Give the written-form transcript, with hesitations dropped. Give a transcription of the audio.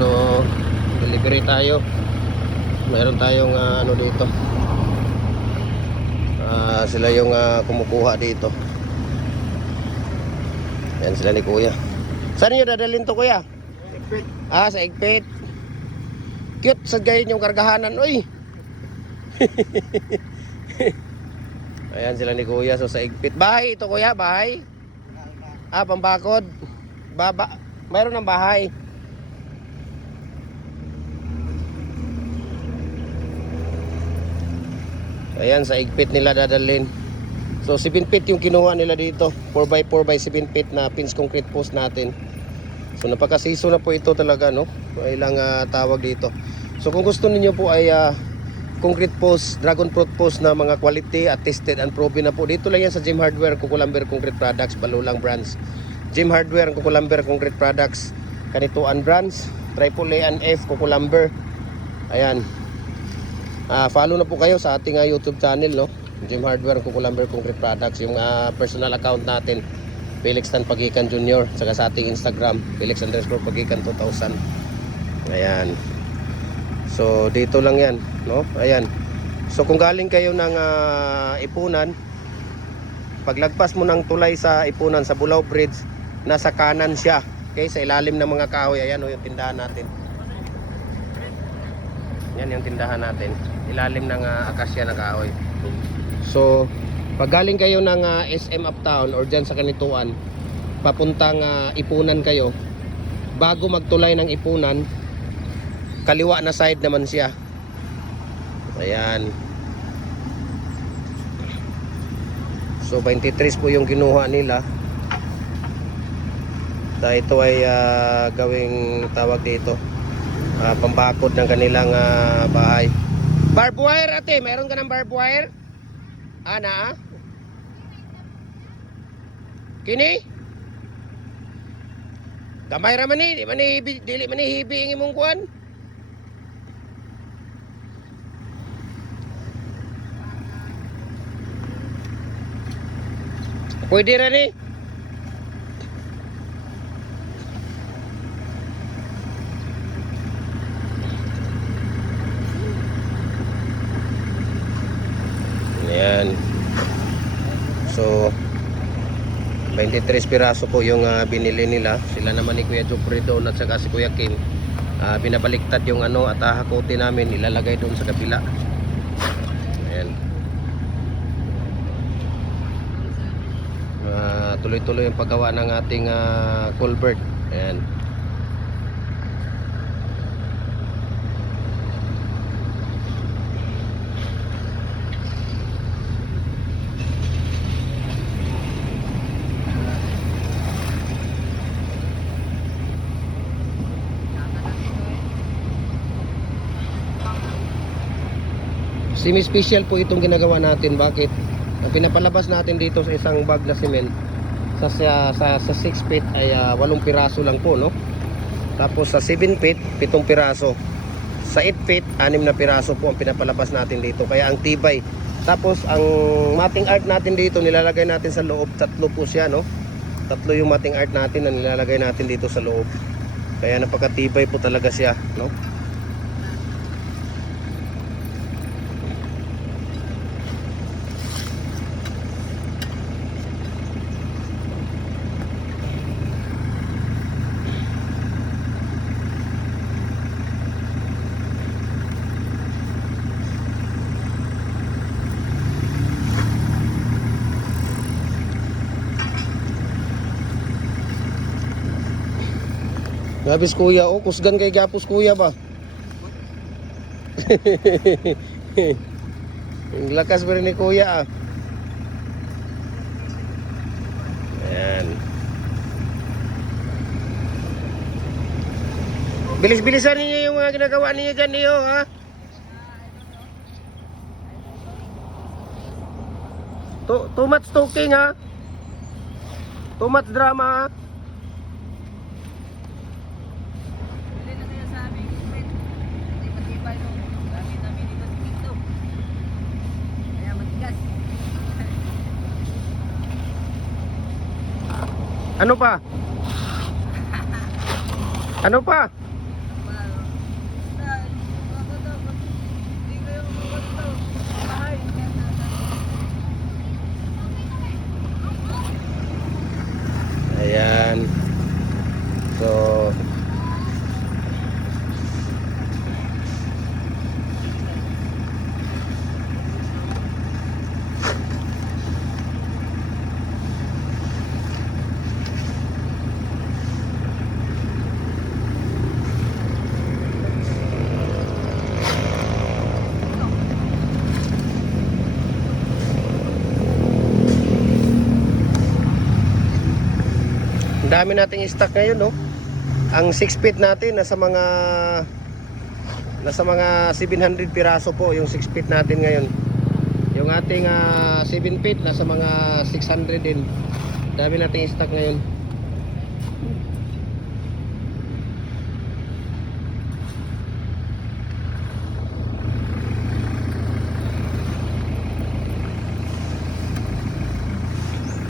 So delivery tayo. Mayroon tayong ano dito. Sila yung kumukuha dito. Yan sila ni kuya. Saan nyo dadalhin to kuya? Igpit. Sa Igpit. Cute sa gayon yung kargahanan. Uy. Ayan sila ni kuya. So sa Igpit. Bahay ito kuya, bahay. Pambakod. Mayroon ng bahay. Ayan sa Igpit nila dadalhin. So 7 feet yung kinuha nila dito. 4x4 by 7 feet na pins concrete post natin. So napakasiso na po ito talaga, no? Ilang tawag dito. So kung gusto niyo po ay concrete post, dragon fruit post na mga quality at tested and proven na po. Dito lang yan sa Gem Hardware, Kukulamber Concrete Products, Balulang Brands. Gem Hardware, Kukulamber Concrete Products, Kanituan Brands, AAA and F, Kukulamber. Ayan. Follow na po kayo sa ating YouTube channel, no? Gem Hardware, Kukulamber Concrete Products. Yung personal account natin, Felix Tan Pagikan Jr. Saka sa ating Instagram, Felix_Pagikan 2000. Ayan. So dito lang yan, no? Ayan. So kung galing kayo ng Ipunan, paglagpas mo ng tulay sa Ipunan sa Bulao Bridge, nasa kanan siya. Okay, sa ilalim ng mga kahoy. Ayan, yung tindahan natin. Yan yung tindahan natin. Ilalim ng akasya na kahoy. So pag galing kayo ng SM Uptown or dyan sa Kanituan, papuntang Ipunan kayo, bago magtulay ng Ipunan, kaliwa na side naman siya. Ayan. So 23 po yung kinuha nila. Ito ay gawing tawag dito, pambakod ng kanilang bahay. Barbed wire ate, meron ka ng barbed wire? Ana? Kini? Gamay ra man ni, dili man ni hibi ang imong kuan. Pwede ra ni. Ayan. So 23 piraso po yung binili nila. Sila naman ni Kuya Jopre doon at saka si Kuya Kim, binabaliktad yung at hakutin namin, ilalagay doon sa kabila. Ayan. Tuloy-tuloy yung paggawa ng ating culvert. Ayan. Semi-special po itong ginagawa natin. Bakit? Ang pinapalabas natin dito sa isang bag na cement sa 6 feet ay 8 piraso lang po, no? Tapos sa 7 feet 7 piraso. Sa 8 feet 6 na piraso po ang pinapalabas natin dito. Kaya ang tibay. Tapos ang matting art natin dito nilalagay natin sa loob. 3 po siya, no? 3 yung matting art natin na nilalagay natin dito sa loob. Kaya napakatibay po talaga siya, no? Gabis kuya, kusgan kay gapos kuya ba? Yung lakas pa rin ni kuya Ayan. Bilis-bilisan niyo yung mga ginagawa niyo dyan niyo, ha? Too much talking, ha? Too much drama, ha? Ano pa? Ano pa? Ang dami nating stock ngayon, no? Ang 6 feet natin nasa mga 700 piraso po yung 6 feet natin ngayon. Yung ating 7 feet nasa mga 600 din. Dami nating stock ngayon.